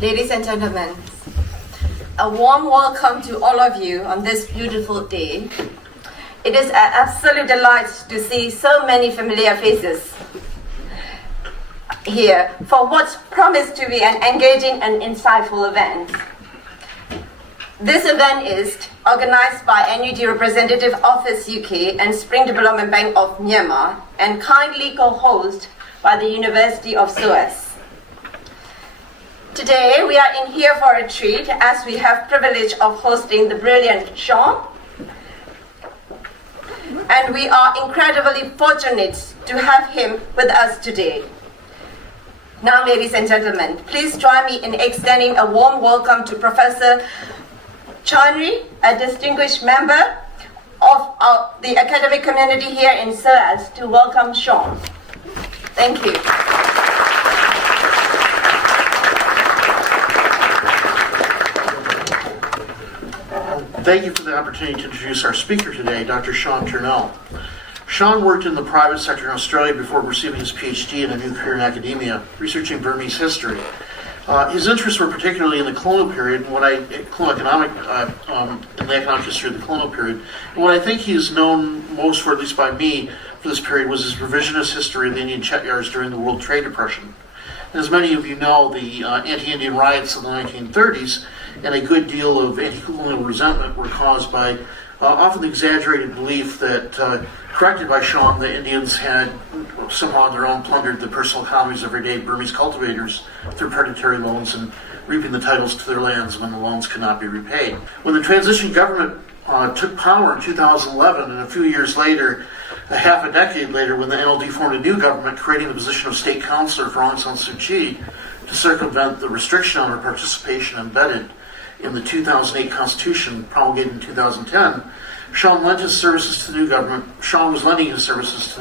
Ladies and gentlemen, a warm welcome to all of you on this beautiful day. It is an absolute delight to see so many familiar faces here for what promised to be an engaging and insightful event. This event is organized by NUG Representative Office UK and Spring Development Bank of Myanmar and kindly co-hosted by the University of SOAS. Today we are in here for a treat as we have privilege of hosting the brilliant Sean, and we are incredibly fortunate to have him with us today. Now, ladies and gentlemen, please join me in extending a warm welcome to Professor Chanri, a distinguished member of the academic community here in SOAS, to welcome Sean. Thank you. Thank you for the opportunity to introduce our speaker today, Dr. Sean Turnell. Sean worked in the private sector in Australia before receiving his PhD and a new career in academia, researching Burmese history. His interests were particularly in the colonial period, and in the economic history of the colonial period. And what I think he is known most for, at least by me, for this period was his revisionist history of the Indian chettyards during the World Trade Depression. And as many of you know, the anti-Indian riots of the 1930s and a good deal of anti-colonial resentment were caused by often the exaggerated belief that, corrected by Sean, the Indians had somehow on their own plundered the personal economies of everyday Burmese cultivators through predatory loans and reaping the titles to their lands when the loans could not be repaid. When the transition government took power in 2011, and a few years later, a half a decade later, when the NLD formed a new government, creating the position of state counselor for Aung San Suu Kyi to circumvent the restriction on her participation embedded in the 2008 Constitution promulgated in 2010, Sean was lending his services to the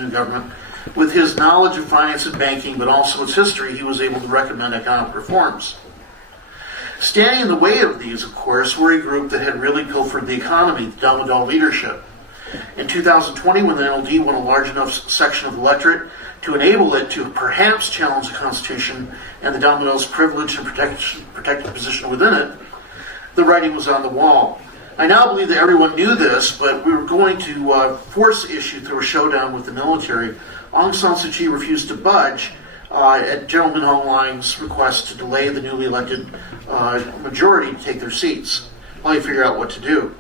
new government. With his knowledge of finance and banking, but also its history, he was able to recommend economic reforms. Standing in the way of these, of course, were a group that had really pilfered the economy, the Damodar leadership. In 2020, when the NLD won a large enough section of the electorate to enable it to perhaps challenge the Constitution and the Damodar's privileged and protected position within it, the writing was on the wall. I now believe that everyone knew this, but we were going to force the issue through a showdown with the military. Aung San Suu Kyi refused to budge at General Min Aung Hlaing's request to delay the newly elected majority to take their seats while they figure out what to do.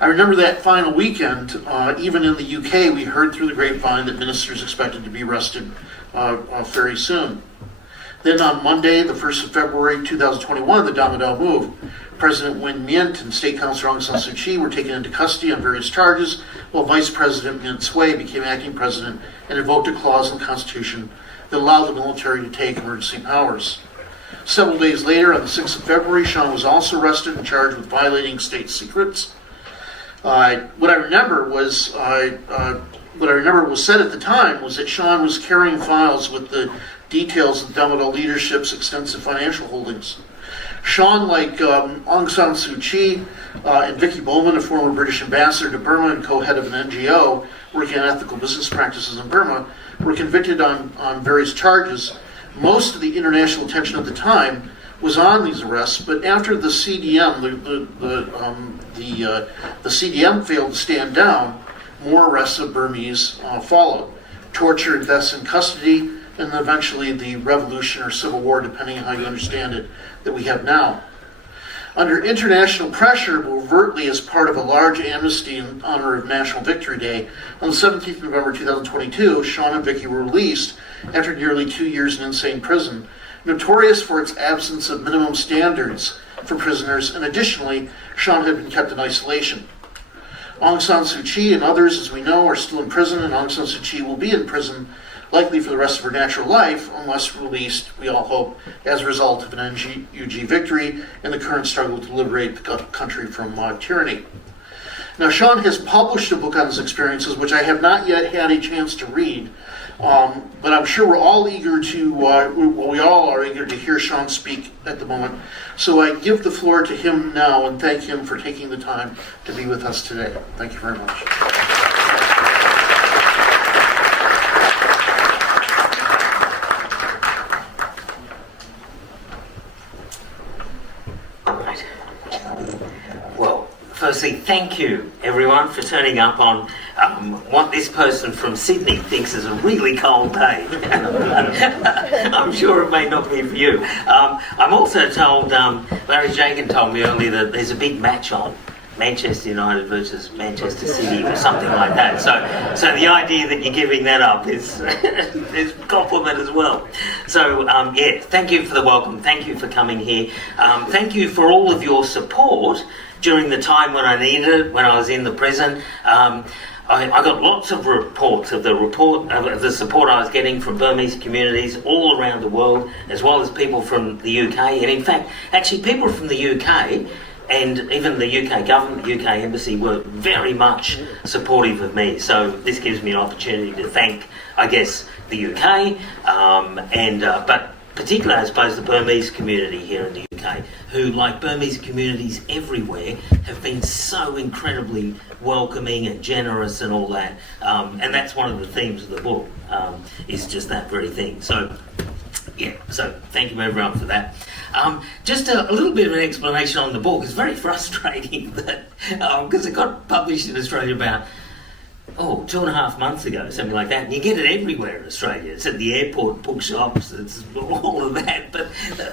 I remember that final weekend, even in the UK, we heard through the grapevine that ministers expected to be arrested very soon. Then on Monday, the 1st of February 2021, the Damodar moved. President Win Myint and State Councilor Aung San Suu Kyi were taken into custody on various charges, while Vice President Myint Sway became acting president and invoked a clause in the Constitution that allowed the military to take emergency powers. Several days later, on the 6th of February, Sean was also arrested and charged with violating state secrets. What I remember was said at the time was that Sean was carrying files with the details of Damodar leadership's extensive financial holdings. Sean, like Aung San Suu Kyi and Vicky Bowman, a former British ambassador to Burma and co-head of an NGO working on ethical business practices in Burma, were convicted on various charges. Most of the international attention at the time was on these arrests, but after the CDM, the CDM failed to stand down, more arrests of Burmese followed. Torture and deaths in custody, and eventually the revolution or civil war, depending on how you understand it, that we have now. Under international pressure, but overtly as part of a large amnesty in honor of National Victory Day, on the 17th of November 2022, Sean and Vicky were released after nearly 2 years in insane prison, notorious for its absence of minimum standards for prisoners, and additionally, Sean had been kept in isolation. Aung San Suu Kyi and others, as we know, are still in prison, and Aung San Suu Kyi will be in prison likely for the rest of her natural life, unless released, we all hope, as a result of an NUG victory and the current struggle to liberate the country from tyranny. Now, Sean has published a book on his experiences, which I have not yet had a chance to read, but I'm sure we're all eager to, we all are eager to hear Sean speak at the moment. So I give the floor to him now and thank him for taking the time to be with us today. Thank you very much. firstly, thank you everyone for turning up on what this person from Sydney thinks is a really cold day. I'm sure it may not be for you. I'm also told, Larry Jagan told me earlier that there's a big match on. Manchester United versus Manchester City or something like that. So the idea that you're giving that up is is a compliment as well. So yeah, thank you for the welcome. Thank you for coming here. Thank you for all of your support during the time when I needed it, when I was in the prison. I got lots of reports of the support I was getting from Burmese communities all around the world, as well as people from the UK. And in fact, actually people from the UK and even the UK government, the UK embassy, were very much supportive of me. So this gives me an opportunity to thank, I guess, the UK, but particularly, I suppose, the Burmese community here in the UK, who, like Burmese communities everywhere, have been so incredibly welcoming and generous and all that. And that's one of the themes of the book, is just that very thing. So, yeah, so thank you everyone for that. Just a little bit of an explanation on the book. It's very frustrating that, because it got published in Australia about 2.5 months ago, something like that, and you get it everywhere in Australia. It's at the airport, bookshops, it's all of that, but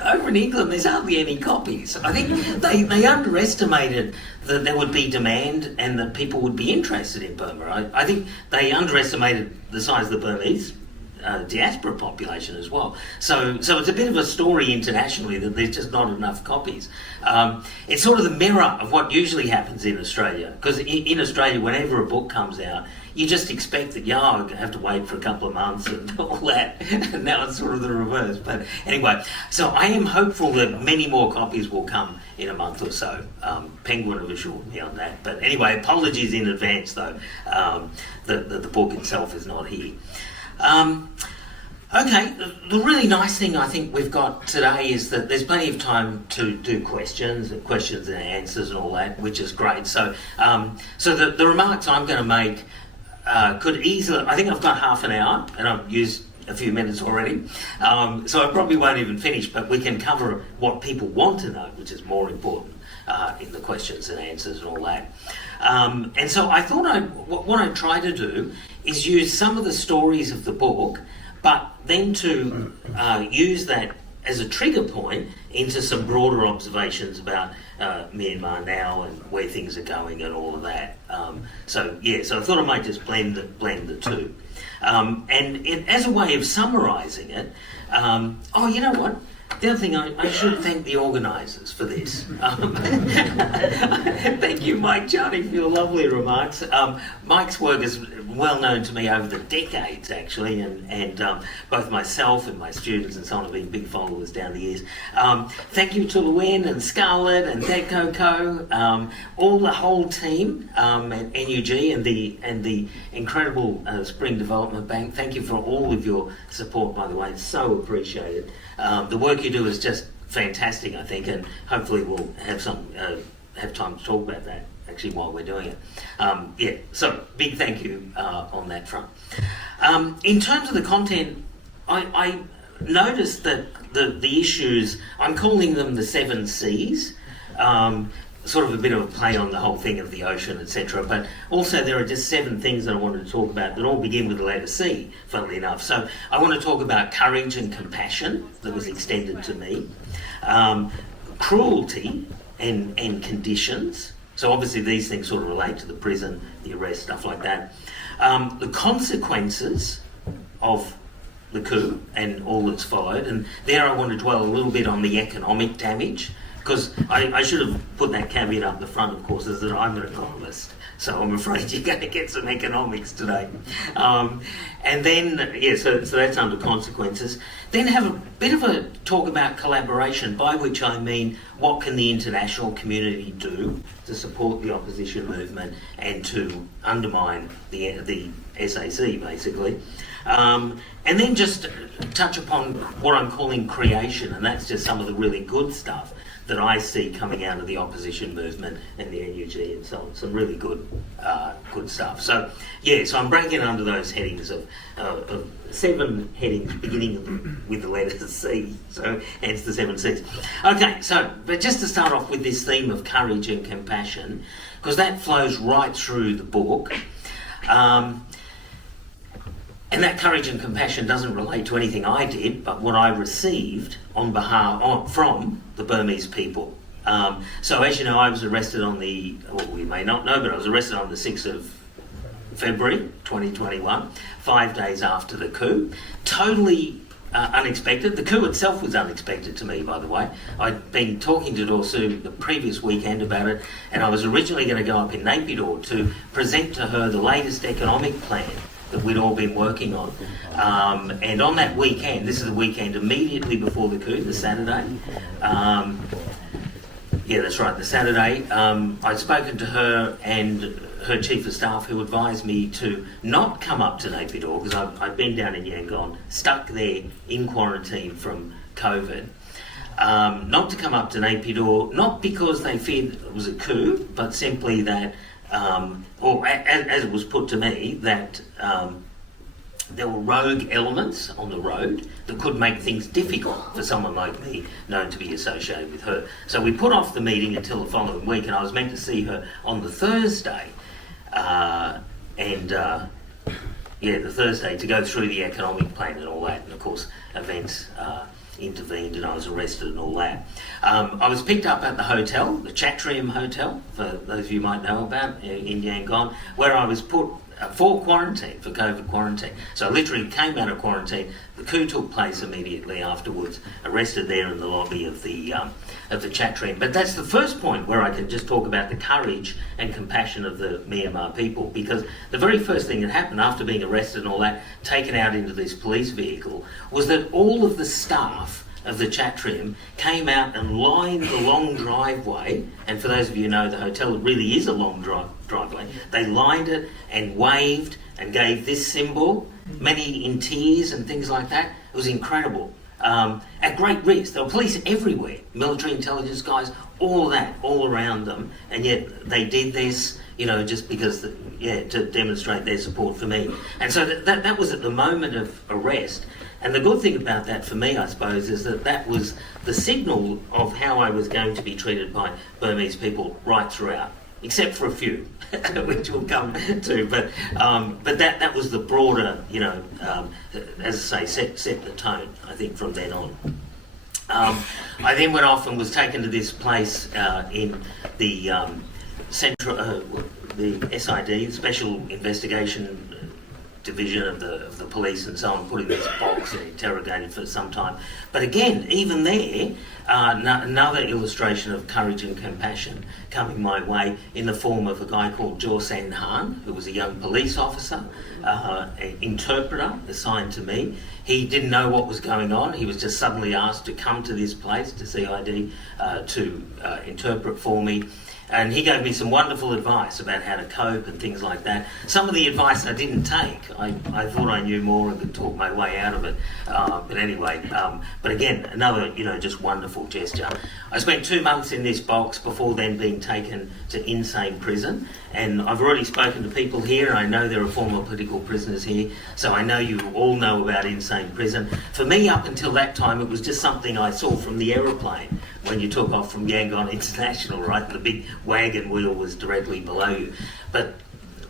over in England there's hardly any copies. I think they underestimated that there would be demand and that people would be interested in Burma. I think they underestimated the size of the Burmese diaspora population as well. So it's a bit of a story internationally that there's just not enough copies. It's sort of the mirror of what usually happens in Australia, because in Australia, whenever a book comes out, you just expect that, I have to wait for a couple of months and all that. And now it's sort of the reverse. But anyway, so I am hopeful that many more copies will come in a month or so. Penguin have assured me on that. But anyway, apologies in advance, though, that the book itself is not here. Okay, the really nice thing I think we've got today is that there's plenty of time to do questions and answers and all that, which is great. So the remarks I'm going to make could easily, I think I've got half an hour and I've used a few minutes already, so I probably won't even finish, but we can cover what people want to know, which is more important in the questions and answers and all that. And so I thought what I'd try to do is use some of the stories of the book, but then to use that as a trigger point into some broader observations about Myanmar now and where things are going and all of that. So I thought I might just blend the two. As a way of summarising it, you know what? The other thing, I should thank the organisers for this. Thank you, Mike Charney, for your lovely remarks. Mike's work is well known to me over the decades, actually, and both myself and my students and so on have been big followers down the years. Thank you to Luann and Scarlett and Deco, all the whole team at NUG and the incredible Spring Development Bank. Thank you for all of your support, by the way. It's so appreciated. The work you do is just fantastic, I think, and hopefully we'll have time to talk about that actually while we're doing it. So big thank you on that front. In terms of the content, I noticed that the issues, I'm calling them the 7 Cs, sort of a bit of a play on the whole thing of the ocean, etc. But also there are just 7 things that I wanted to talk about that all begin with the letter C, funnily enough. So I want to talk about courage and compassion that was extended to me, cruelty and conditions. So obviously these things sort of relate to the prison, the arrest, stuff like that. The consequences of the coup and all that's followed. And there I want to dwell a little bit on the economic damage, because I should have put that caveat up the front, of course, is that I'm an economist, so I'm afraid you're going to get some economics today. And then, so that's under consequences. Then have a bit of a talk about collaboration, by which I mean what can the international community do to support the opposition movement and to undermine the SAC, basically. And then just touch upon what I'm calling creation, and that's just some of the really good stuff that I see coming out of the opposition movement and the NUG and so on. Some really good stuff. So I'm breaking under those headings of 7 headings beginning with the letter C, so hence the 7 C's. Okay, but just to start off with this theme of courage and compassion, because that flows right through the book. And that courage and compassion doesn't relate to anything I did, but what I received from the Burmese people. So as you know, I was arrested we may not know, but I was arrested on the 6th of February 2021, 5 days after the coup. Totally unexpected. The coup itself was unexpected to me, by the way. I'd been talking to Dorsu the previous weekend about it, and I was originally going to go up in Naypyidaw to present to her the latest economic plan that we'd all been working on. And on that weekend, this is the weekend immediately before the coup, the Saturday. That's right, the Saturday. I'd spoken to her and her chief of staff, who advised me to not come up to Naypyidaw because I'd been down in Yangon, stuck there in quarantine from COVID. Not to come up to Naypyidaw, not because they feared it was a coup, but simply that as it was put to me, that there were rogue elements on the road that could make things difficult for someone like me, known to be associated with her. So we put off the meeting until the following week, and I was meant to see her on the Thursday, the Thursday to go through the economic plan and all that, and of course events intervened and I was arrested and all that. I was picked up at the hotel, the Chatrium Hotel, for those of you might know about, in Yangon, where I was put for quarantine, for COVID quarantine. So I literally came out of quarantine. The coup took place immediately afterwards, arrested there in the lobby of the Chatrium. But that's the first point where I can just talk about the courage and compassion of the Myanmar people, because the very first thing that happened after being arrested and all that, taken out into this police vehicle, was that all of the staff of the Chatrium came out and lined the long driveway, and for those of you who know, the hotel really is a long driveway. They lined it and waved and gave this symbol, many in tears and things like that. It was incredible. At great risk. There were police everywhere, military intelligence guys, all of that, all around them, and yet they did this, just because, to demonstrate their support for me. And so that was at the moment of arrest. And the good thing about that for me, I suppose, is that was the signal of how I was going to be treated by Burmese people right throughout, except for a few, which we'll come to. But that was the broader, as I say, set the tone, I think, from then on. I then went off and was taken to this place in the central, the SID, the Special Investigation Division of the police and so on, put in this box and interrogated for some time. But again, even there, another illustration of courage and compassion coming my way in the form of a guy called Jo Sen Han, who was a young police officer, an interpreter assigned to me. He didn't know what was going on. He was just suddenly asked to come to this place, to CID, to interpret for me. And he gave me some wonderful advice about how to cope and things like that. Some of the advice I didn't take. I thought I knew more and could talk my way out of it. But anyway, but again, another, just wonderful gesture. I spent 2 months in this box before then being taken to insane prison. And I've already spoken to people here, and I know there are former political prisoners here, so I know you all know about insane prison. For me, up until that time, it was just something I saw from the aeroplane when you took off from Yangon International, right? The big wagon wheel was directly below you. But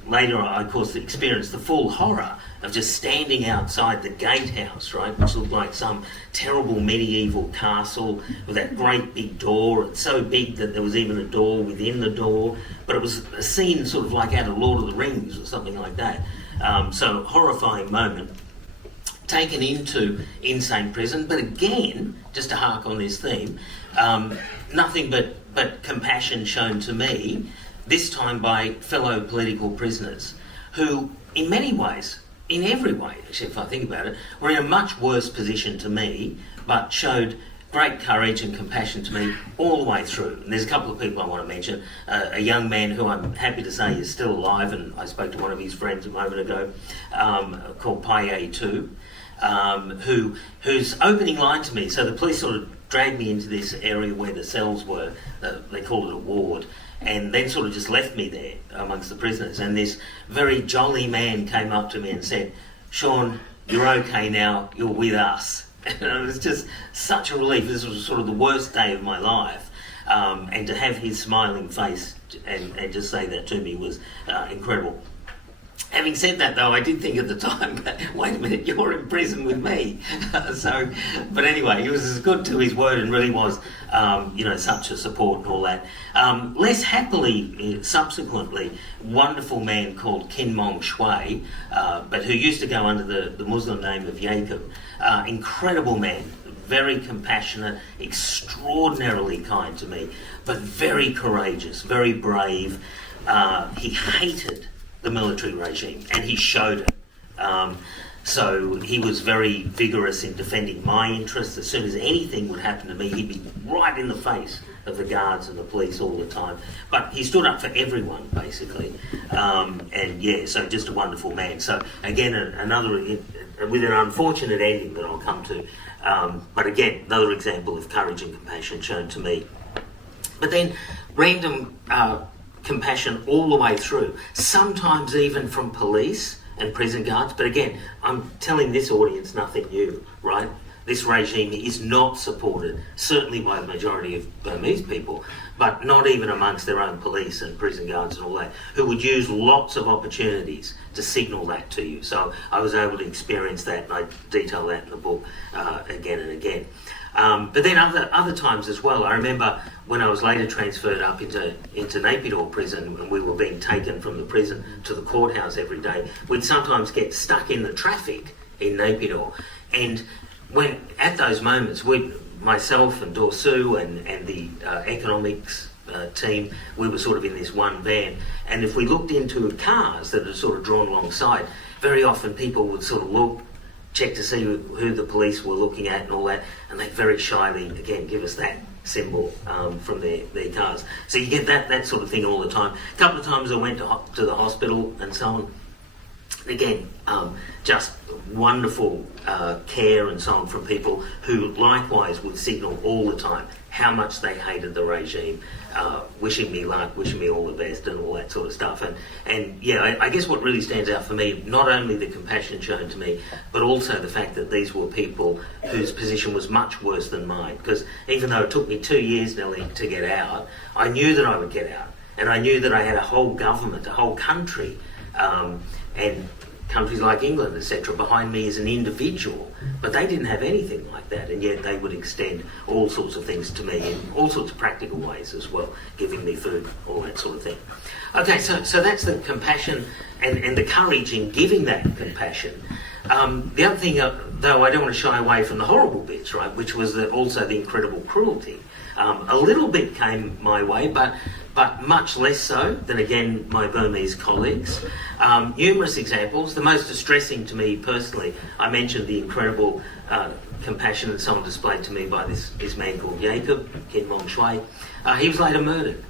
later, I, of course, experienced the full horror of just standing outside the gatehouse, right, which looked like some terrible medieval castle with that great big door. It's so big that there was even a door within the door, but it was a scene sort of like out of Lord of the Rings or something like that. So horrifying moment. Taken into insane prison, but again, just to hark on this theme, nothing but compassion shown to me, this time by fellow political prisoners, who in many ways, in every way, actually, if I think about it, were in a much worse position to me, but showed great courage and compassion to me all the way through. And there's a couple of people I want to mention. A young man who I'm happy to say is still alive, and I spoke to one of his friends a moment ago, called Paye Tu, whose opening line to me, so the police sort of dragged me into this area where the cells were, they called it a ward, and then sort of just left me there amongst the prisoners. And this very jolly man came up to me and said, "Sean, you're okay now, you're with us." And it was just such a relief. This was sort of the worst day of my life. And to have his smiling face and just say that to me was incredible. Having said that, though, I did think at the time, wait a minute, you're in prison with me. But anyway, he was as good to his word and really was, such a support and all that. Less happily, subsequently, wonderful man called Kin Mong Shui, but who used to go under the Muslim name of Jacob. Incredible man, very compassionate, extraordinarily kind to me, but very courageous, very brave. He hated the military regime, and he showed it. So he was very vigorous in defending my interests. As soon as anything would happen to me, he'd be right in the face of the guards and the police all the time. But he stood up for everyone, basically. So just a wonderful man. So again, another, with an unfortunate ending that I'll come to, but again, another example of courage and compassion shown to me. But then random compassion all the way through, sometimes even from police and prison guards. But again, I'm telling this audience nothing new, right? This regime is not supported, certainly by the majority of Burmese people, but not even amongst their own police and prison guards and all that, who would use lots of opportunities to signal that to you. So I was able to experience that, and I detail that in the book again and again. But then other times as well, I remember when I was later transferred up into Naypyidaw prison, and we were being taken from the prison to the courthouse every day, we'd sometimes get stuck in the traffic in Naypyidaw. And when at those moments, myself and Dorsu and the economics team, we were sort of in this one van, and if we looked into cars that are sort of drawn alongside, very often people would sort of look, check to see who the police were looking at and all that, and they very shyly, again, give us that symbol from their cars. So you get that sort of thing all the time. A couple of times I went to the hospital and so on. Again, just wonderful care and so on from people who likewise would signal all the time how much they hated the regime, wishing me luck, wishing me all the best and all that sort of stuff. And I guess what really stands out for me, not only the compassion shown to me, but also the fact that these were people whose position was much worse than mine. Because even though it took me 2 years nearly to get out, I knew that I would get out. And I knew that I had a whole government, a whole country, and countries like England, etc., behind me as an individual, but they didn't have anything like that, and yet they would extend all sorts of things to me in all sorts of practical ways as well, giving me food, all that sort of thing. Okay, so that's the compassion and the courage in giving that compassion. The other thing, though, I don't want to shy away from the horrible bits, right, which was also the incredible cruelty. A little bit came my way, but much less so than, again, my Burmese colleagues. Numerous examples. The most distressing to me personally, I mentioned the incredible compassion and so on displayed to me by this man called Jacob, Kin Mong Shui. He was later murdered.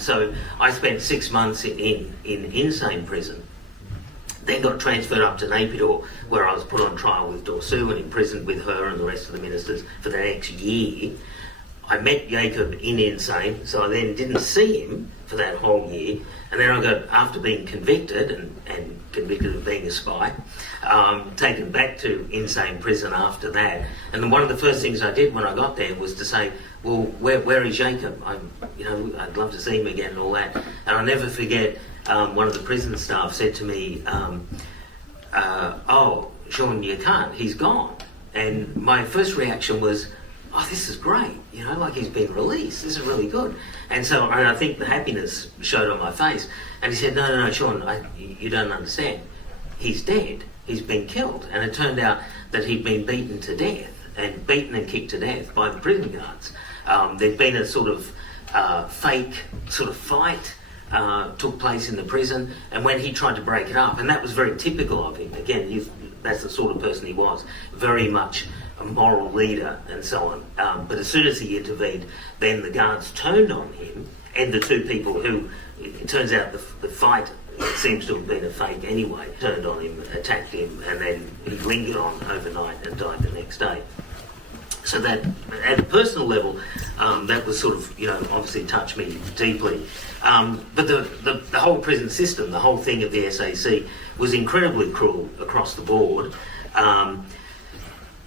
So I spent 6 months in insane prison. Then got transferred up to Naypyidaw, where I was put on trial with Dorsu and imprisoned with her and the rest of the ministers for the next year. I met Jacob in insane, so I then didn't see him for that whole year. And then I got, after being convicted and convicted of being a spy, taken back to insane prison after that. And then one of the first things I did when I got there was to say, well, where is Jacob? I'd love to see him again and all that. And I'll never forget, one of the prison staff said to me, oh, Sean, you can't, he's gone. And my first reaction was, oh, this is great, like he's been released, this is really good. And so I think the happiness showed on my face. And he said, no, Sean, you don't understand. He's dead, he's been killed. And it turned out that he'd been beaten to death, and beaten and kicked to death by the prison guards. There'd been a sort of fake sort of fight took place in the prison, and when he tried to break it up, and that was very typical of him. Again, that's the sort of person he was, very much a moral leader and so on. But as soon as he intervened, then the guards turned on him, and the two people who, it turns out the fight seems to have been a fake anyway, turned on him, attacked him, and then he lingered on overnight and died the next day. So that, at a personal level, that was sort of, obviously touched me deeply. But the whole prison system, the whole thing of the SAC was incredibly cruel across the board.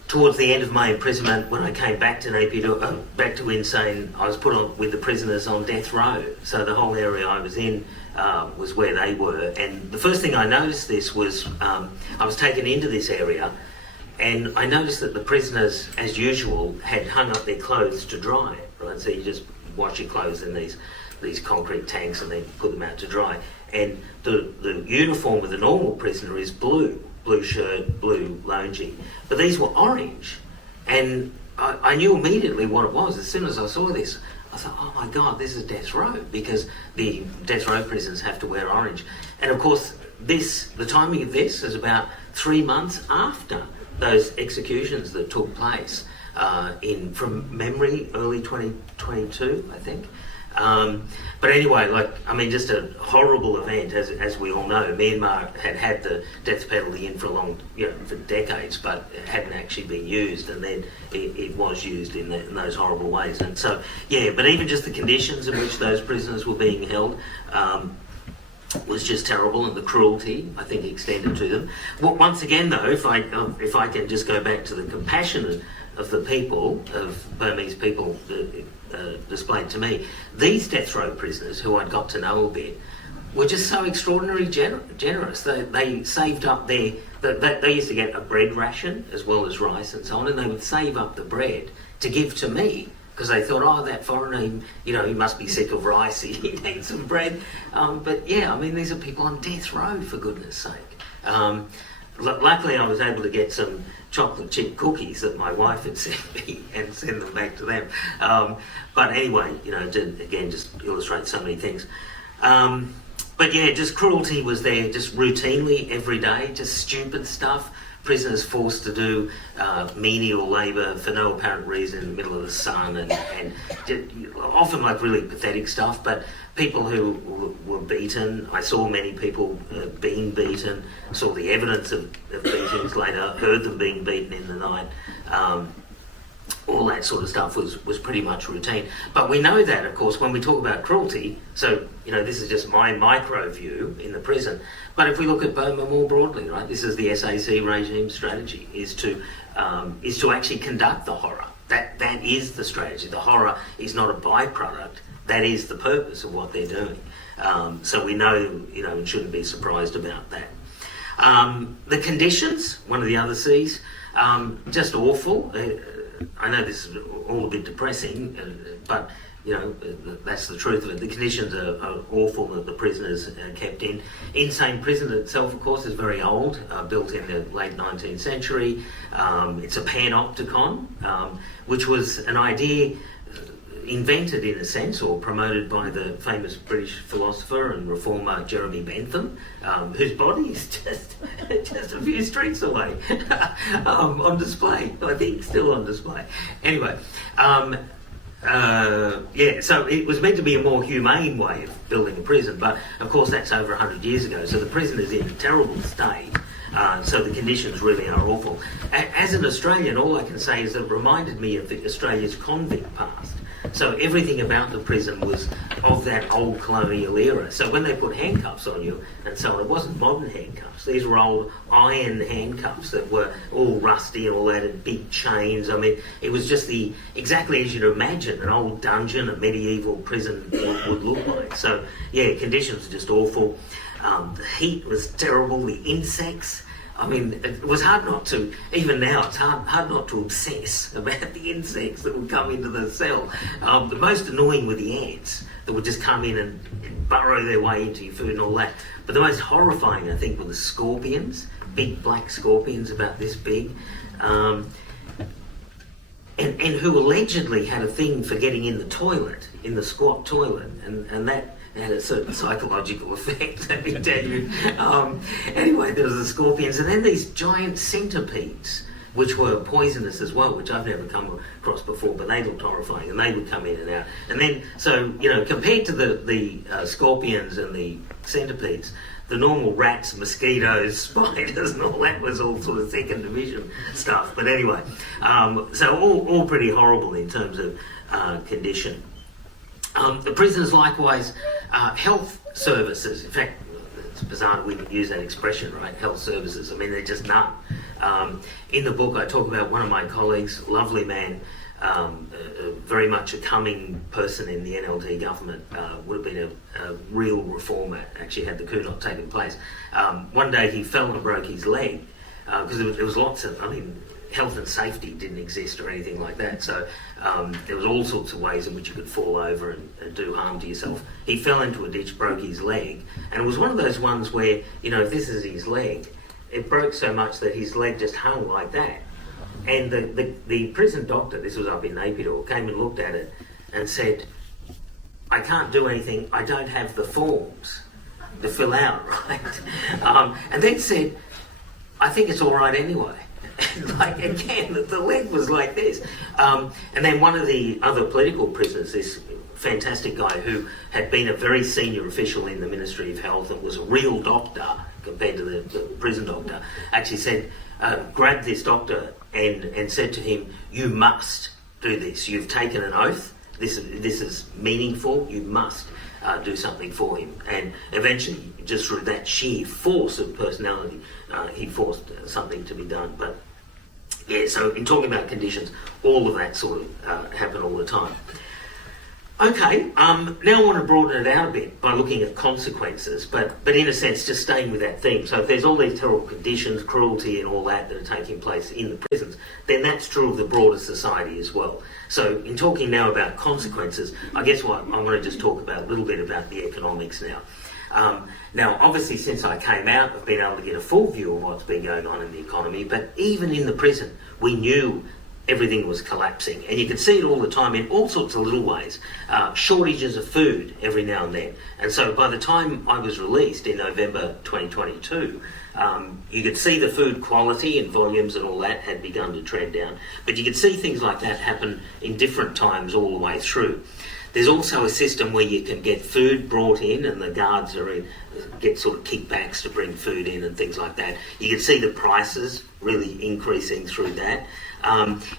Towards the end of my imprisonment, when I came back to back to Insane, I was put on with the prisoners on death row. So the whole area I was in was where they were. And the first thing I noticed this was I was taken into this area, and I noticed that the prisoners, as usual, had hung up their clothes to dry. Right, so you just wash your clothes in these concrete tanks and then put them out to dry. And the uniform of the normal prisoner is blue shirt, blue loungy. But these were orange. And I knew immediately what it was. As soon as I saw this, I thought, oh my God, this is death row, because the death row prisoners have to wear orange. And of course, the timing of this is about 3 months after those executions that took place from memory, early 2022, I think. But anyway, just a horrible event, as we all know. Myanmar had the death penalty in for for decades, but it hadn't actually been used, and then it was used in those horrible ways. And so, but even just the conditions in which those prisoners were being held was just terrible, and the cruelty, I think, extended to them. Well, once again, though, if I can just go back to the compassion of the people, of Burmese people, displayed to me, these death row prisoners, who I'd got to know a bit, were just so extraordinarily generous. They saved up they used to get a bread ration as well as rice and so on, and they would save up the bread to give to me, because they thought, oh, that foreigner, he must be sick of rice, he needs some bread. But these are people on death row, for goodness sake. Luckily, I was able to get some chocolate chip cookies that my wife had sent me and send them back to them. But anyway, to again just illustrate so many things. But just cruelty was there, just routinely every day, just stupid stuff. Prisoners forced to do menial labour for no apparent reason in the middle of the sun, and often really pathetic stuff. But people who were beaten, I saw many people being beaten, saw the evidence of beatings later, heard them being beaten in the night. All that sort of stuff was pretty much routine. But we know that, of course, when we talk about cruelty, so, this is just my micro view in the prison, but if we look at Burma more broadly, right, this is the SAC regime strategy, is to actually conduct the horror. That is the strategy. The horror is not a byproduct. That is the purpose of what they're doing. So we know, and shouldn't be surprised about that. The conditions, one of the other C's, just awful. I know this is all a bit depressing, but that's the truth of it. The conditions are awful that the prisoners are kept in. Insane prison itself, of course, is very old, built in the late 19th century. It's a panopticon, which was an idea invented, in a sense, or promoted by the famous British philosopher and reformer Jeremy Bentham, whose body is just a few streets away, on display, I think, still on display. Anyway, so it was meant to be a more humane way of building a prison, but of course that's over 100 years ago, so the prison is in a terrible state. So the conditions really are awful. As an Australian, all I can say is that it reminded me of Australia's convict past. So everything about the prison was of that old colonial era. So when they put handcuffs on you and so on, it wasn't modern handcuffs. These were old iron handcuffs that were all rusty and all that, and big chains. It was just exactly as you'd imagine an old dungeon, a medieval prison would look like. So conditions were just awful. The heat was terrible. The insects. It was hard not to, even now, it's hard not to obsess about the insects that would come into the cell. The most annoying were the ants that would just come in and burrow their way into your food and all that. But the most horrifying, I think, were the scorpions, big black scorpions about this big, and who allegedly had a thing for getting in the toilet, in the squat toilet, and that had a certain psychological effect, let me tell you. Anyway, there was the scorpions, and then these giant centipedes, which were poisonous as well, which I've never come across before, but they looked horrifying, and they would come in and out. And then, so, compared to the scorpions and the centipedes, The normal rats, mosquitoes, spiders, and all that was all sort of second division stuff. But anyway, so all pretty horrible in terms of condition. The prisoners likewise, health services, in fact, it's bizarre we would use that expression, right? Health services, I mean, they're just none. In the book I talk about one of my colleagues, lovely man, very much a coming person in the NLD government, would have been a real reformer, actually had the coup not taken place. One day he fell and broke his leg, because there was lots of, I mean, health and safety didn't exist or anything like that, so there was all sorts of ways in which you could fall over and do harm to yourself. He fell into a ditch, broke his leg, and it was one of those ones where, you know, if this is his leg, it broke so much that his leg just hung like that. And the prison doctor, this was up in Napier, came and looked at it and said, I can't do anything, I don't have the forms to fill out, right? And then said, I think it's all right anyway. Like, again, the leg was like this. And then one of the other political prisoners, this fantastic guy who had been a very senior official in the Ministry of Health and was a real doctor compared to the prison doctor, actually said, grabbed this doctor and said to him, you must do this. You've taken an oath. This is meaningful. You must do something for him. And eventually, just through that sheer force of personality, he forced something to be done. But yeah, so in talking about conditions, all of that sort of happen all the time. Okay, now I want to broaden it out a bit by looking at consequences, but in a sense just staying with that theme. So if there's all these terrible conditions, cruelty and all that are taking place in the prisons, then that's true of the broader society as well. So in talking now about consequences, I guess what I want to just talk about a little bit about the economics now. Now, obviously, since I came out, I've been able to get a full view of what's been going on in the economy, but even in the prison, we knew everything was collapsing, and you could see it all the time in all sorts of little ways. Shortages of food every now and then. And so by the time I was released in November 2022, you could see the food quality and volumes and all that had begun to trend down. But you could see things like that happen in different times all the way through. There's also a system where you can get food brought in and the guards get sort of kickbacks to bring food in and things like that. You can see the prices really increasing through that.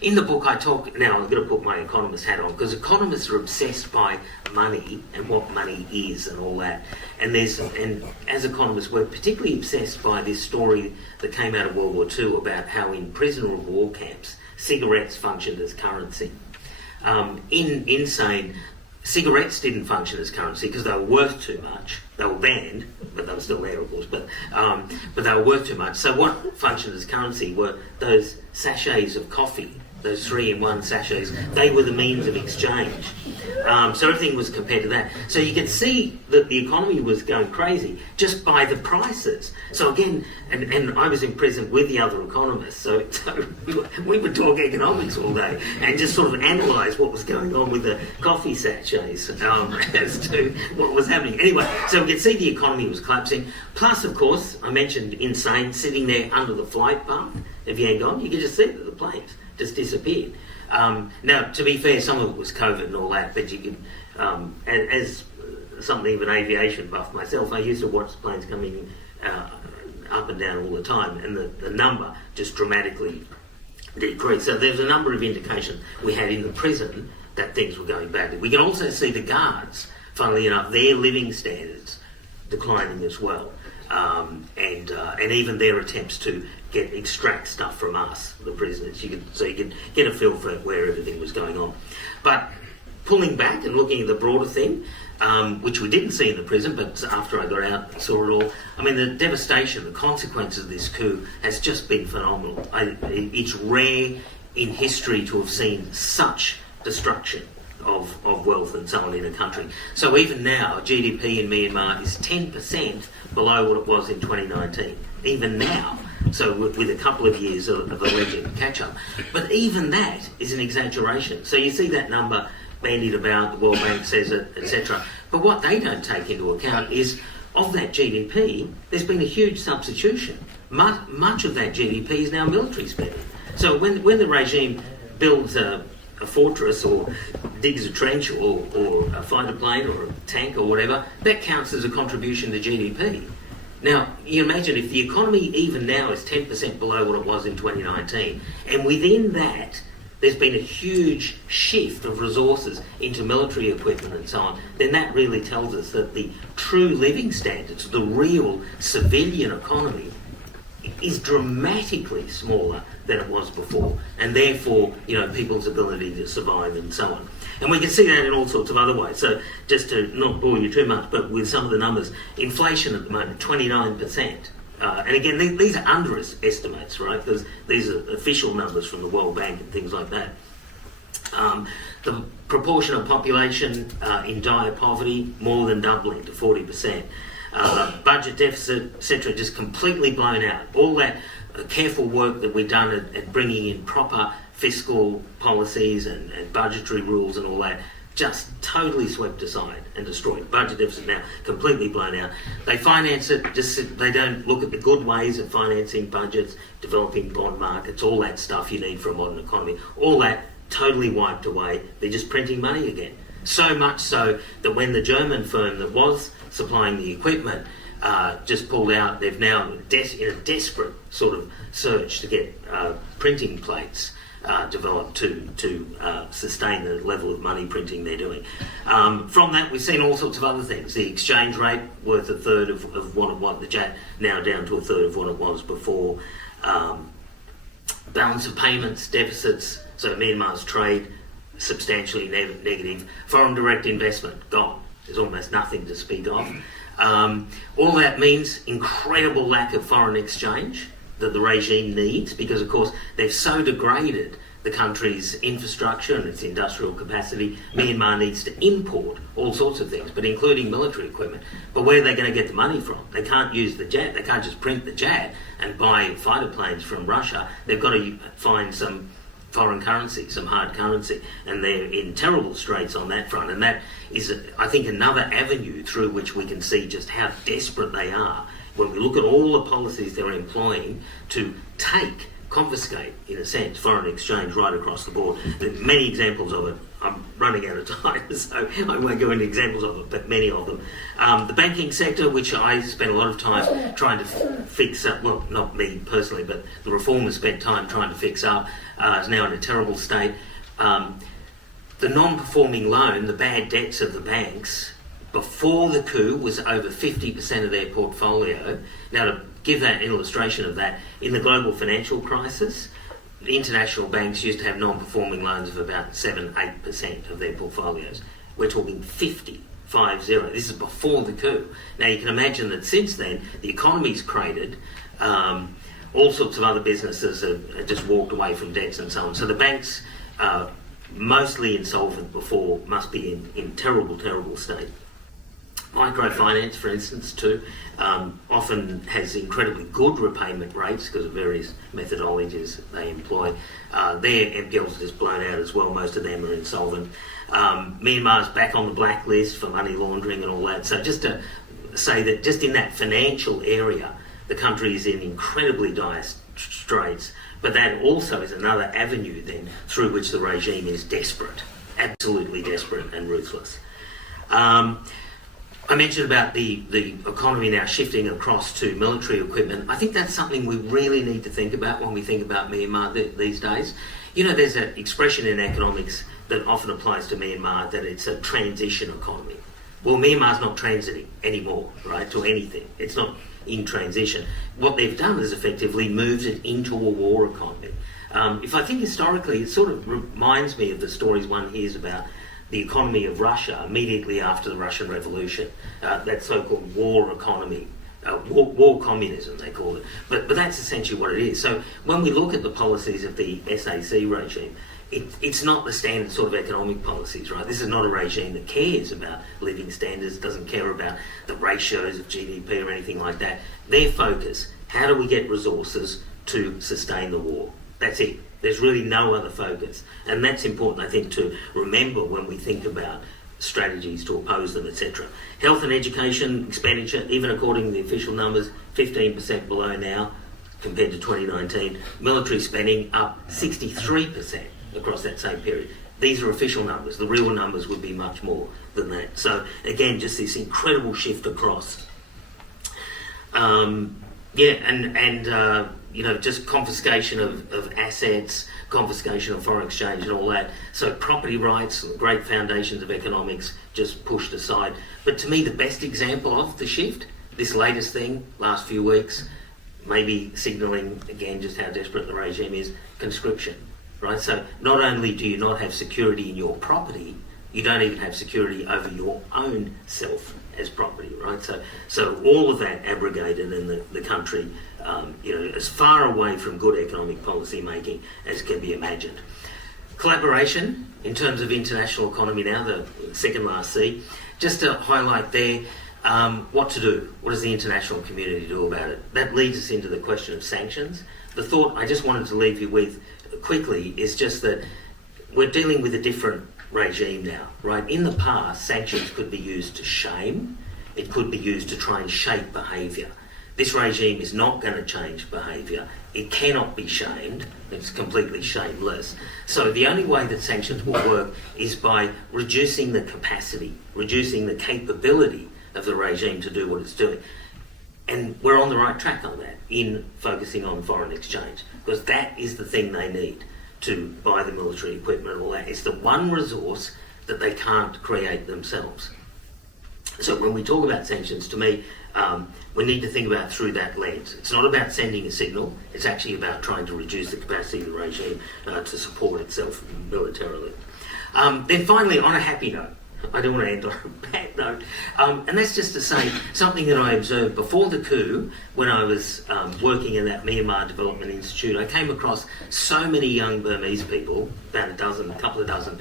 In the book I talk, now I'm going to put my economist hat on, because economists are obsessed by money and what money is and all that. And as economists we're particularly obsessed by this story that came out of World War II about how in prisoner of war camps cigarettes functioned as currency. In Insane, cigarettes didn't function as currency because they were worth too much. They were banned, but they were still there, of course, but they were worth too much. So what functioned as currency were those sachets of coffee, those 3-in-1 sachets. They were the means of exchange. So everything was compared to that. So you could see that the economy was going crazy just by the prices. So again, and I was in prison with the other economists, so we would talk economics all day and just sort of analyse what was going on with the coffee sachets as to what was happening. Anyway, so we could see the economy was collapsing. Plus, of course, I mentioned Insane, sitting there under the flight path of Yangon, you could just see that the planes just disappeared. Now, to be fair, some of it was COVID and all that, but you could, as something of an aviation buff myself, I used to watch the planes coming up and down all the time, and the number just dramatically decreased. So there's a number of indications we had in the prison that things were going badly. We can also see the guards, funnily enough, their living standards declining as well, and even their attempts to extract stuff from us, the prisoners. You could get a feel for where everything was going on. But pulling back and looking at the broader thing, which we didn't see in the prison, but after I got out and saw it all, I mean, the devastation, the consequences of this coup has just been phenomenal. It's rare in history to have seen such destruction of wealth and so on in a country. So even now, GDP in Myanmar is 10% below what it was in 2019. Even now. So with a couple of years of alleged catch-up. But even that is an exaggeration. So you see that number bandied about, the World Bank says it, etc. But what they don't take into account is, of that GDP, there's been a huge substitution. Much of that GDP is now military spending. So when the regime builds a fortress or digs a trench or a fighter plane or a tank or whatever, that counts as a contribution to GDP. Now, you imagine if the economy even now is 10% below what it was in 2019, and within that there's been a huge shift of resources into military equipment and so on, then that really tells us that the true living standards, the real civilian economy, is dramatically smaller than it was before, and therefore, people's ability to survive and so on. And we can see that in all sorts of other ways. So just to not bore you too much, but with some of the numbers, inflation at the moment, 29%. And again, these are underestimates, right? Because these are official numbers from the World Bank and things like that. The proportion of population in dire poverty, more than doubling to 40%. Budget deficit, etc., just completely blown out. All that careful work that we've done at bringing in proper fiscal policies and budgetary rules and all that, just totally swept aside and destroyed. Budget deficit now completely blown out. They finance it, they don't look at the good ways of financing budgets, developing bond markets, all that stuff you need for a modern economy. All that totally wiped away. They're just printing money again. So much so that when the German firm that was supplying the equipment just pulled out, they've now, in a desperate sort of search to get printing plates developed to sustain the level of money printing they're doing. From that, we've seen all sorts of other things. The exchange rate worth a third of what it was, the JAT now down to a third of what it was before. Balance of payments, deficits, so Myanmar's trade substantially negative. Foreign direct investment, gone. There's almost nothing to speak of. All that means incredible lack of foreign exchange that the regime needs, because of course they've so degraded the country's infrastructure and its industrial capacity. Myanmar needs to import all sorts of things, but including military equipment. But where are they going to get the money from? They can't use the JAT. They can't just print the JAT and buy fighter planes from Russia. They've got to find some foreign currency, some hard currency, and they're in terrible straits on that front. And that is, I think, another avenue through which we can see just how desperate they are when we look at all the policies they're employing to confiscate, in a sense, foreign exchange right across the board. There are many examples of it. I'm running out of time, so I won't go into examples of it, but many of them. The banking sector, which I spent a lot of time trying to fix up, well, not me personally, but the reformers spent time trying to fix up, is now in a terrible state. The non-performing loan, the bad debts of the banks, before the coup was over 50% of their portfolio. Now, to give that an illustration of that, in the global financial crisis, the international banks used to have non-performing loans of about 7-8% of their portfolios. We're talking 50. This is before the coup. Now, you can imagine that since then, the economy's cratered. All sorts of other businesses have just walked away from debts and so on. So the banks, mostly insolvent before, must be in terrible, terrible state. Microfinance, for instance, too, often has incredibly good repayment rates because of various methodologies they employ. Their MPLs are just blown out as well. Most of them are insolvent. Myanmar's back on the blacklist for money laundering and all that. So just to say that just in that financial area, the country is in incredibly dire straits. But that also is another avenue then through which the regime is desperate, absolutely desperate and ruthless. I mentioned about the economy now shifting across to military equipment. I think that's something we really need to think about when we think about Myanmar these days. There's an expression in economics that often applies to Myanmar that it's a transition economy. Well, Myanmar's not transiting anymore, right, to anything. It's not in transition. What they've done is effectively moved it into a war economy. If I think historically, it sort of reminds me of the stories one hears about the economy of Russia immediately after the Russian Revolution, that so-called war economy, war communism they call it. But that's essentially what it is. So when we look at the policies of the SAC regime, it's not the standard sort of economic policies, right? This is not a regime that cares about living standards, doesn't care about the ratios of GDP or anything like that. Their focus, how do we get resources to sustain the war? That's it. There's really no other focus. And that's important, I think, to remember when we think about strategies to oppose them, etc. Health and education expenditure, even according to the official numbers, 15% below now compared to 2019. Military spending up 63% across that same period. These are official numbers. The real numbers would be much more than that. So again, just this incredible shift across. Just confiscation of assets, confiscation of foreign exchange and all that. So property rights, the great foundations of economics, just pushed aside. But to me, the best example of the shift, this latest thing, last few weeks, maybe signalling again just how desperate the regime is, conscription, right? So not only do you not have security in your property, you don't even have security over your own self as property, right? So all of that abrogated in the country, as far away from good economic policy making as can be imagined. Collaboration in terms of international economy now, the second last C, just to highlight there, what to do. What does the international community do about it? That leads us into the question of sanctions. The thought I just wanted to leave you with quickly is just that we're dealing with a different regime now, right? In the past, sanctions could be used to shame. It could be used to try and shape behaviour. This regime is not going to change behaviour. It cannot be shamed. It's completely shameless. So the only way that sanctions will work is by reducing the capacity, reducing the capability of the regime to do what it's doing. And we're on the right track on that in focusing on foreign exchange, because that is the thing they need to buy the military equipment and all that. It's the one resource that they can't create themselves. So when we talk about sanctions, to me, we need to think about through that lens. It's not about sending a signal, it's actually about trying to reduce the capacity of the regime to support itself militarily. Then finally, on a happy note, I don't want to end on a bad note, and that's just to say something that I observed before the coup when I was working in that Myanmar Development Institute. I came across so many young Burmese people, about a couple of dozen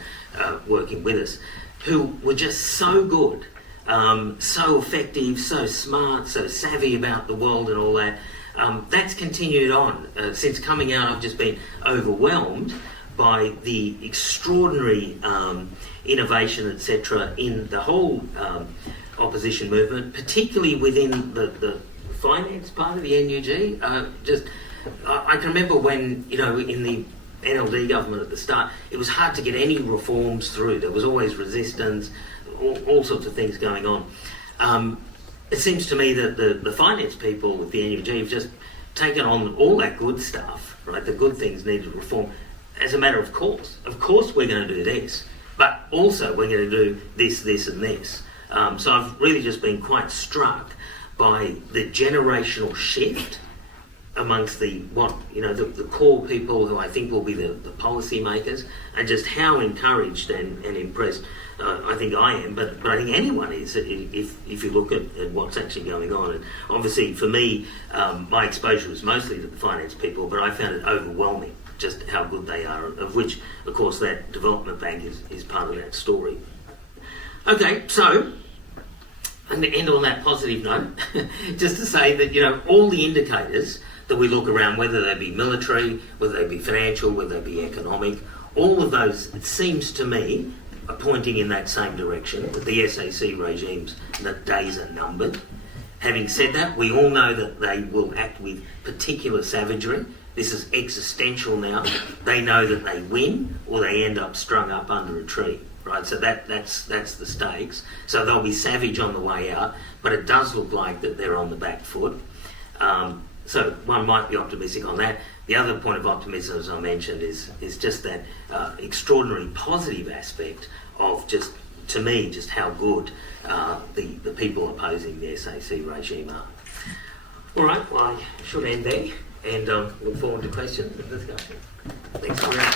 working with us, who were just so good, so effective, so smart, so savvy about the world and all that. That's continued on. Since coming out, I've just been overwhelmed by the extraordinary innovation, etc., in the whole opposition movement, particularly within the finance part of the NUG. I can remember when, in the NLD government at the start, it was hard to get any reforms through. There was always resistance, all sorts of things going on. It seems to me that the finance people with the NUG have just taken on all that good stuff, right? The good things needed reform as a matter of course. Of course we're going to do this, but also we're going to do this, this and this. So I've really just been quite struck by the generational shift amongst the core people who I think will be the policy makers, and just how encouraged and impressed I think I am, but I think anyone is if you look at what's actually going on. And obviously for me, my exposure was mostly to the finance people, but I found it overwhelming just how good they are, of which of course that development bank is part of that story. Okay, so I'm going to end on that positive note, just to say that all the indicators that we look around, whether they be military, whether they be financial, whether they be economic, all of those, it seems to me, are pointing in that same direction, that the SAC regimes, the days are numbered. Having said that, we all know that they will act with particular savagery. This is existential now. They know that they win or they end up strung up under a tree, right? So that's the stakes. So they'll be savage on the way out, but it does look like that they're on the back foot. So one might be optimistic on that. The other point of optimism, as I mentioned, is just that extraordinary positive aspect of just, to me, just how good the people opposing the SAC regime are. All right, well, I should end there and look forward to questions and discussion. Thanks very much.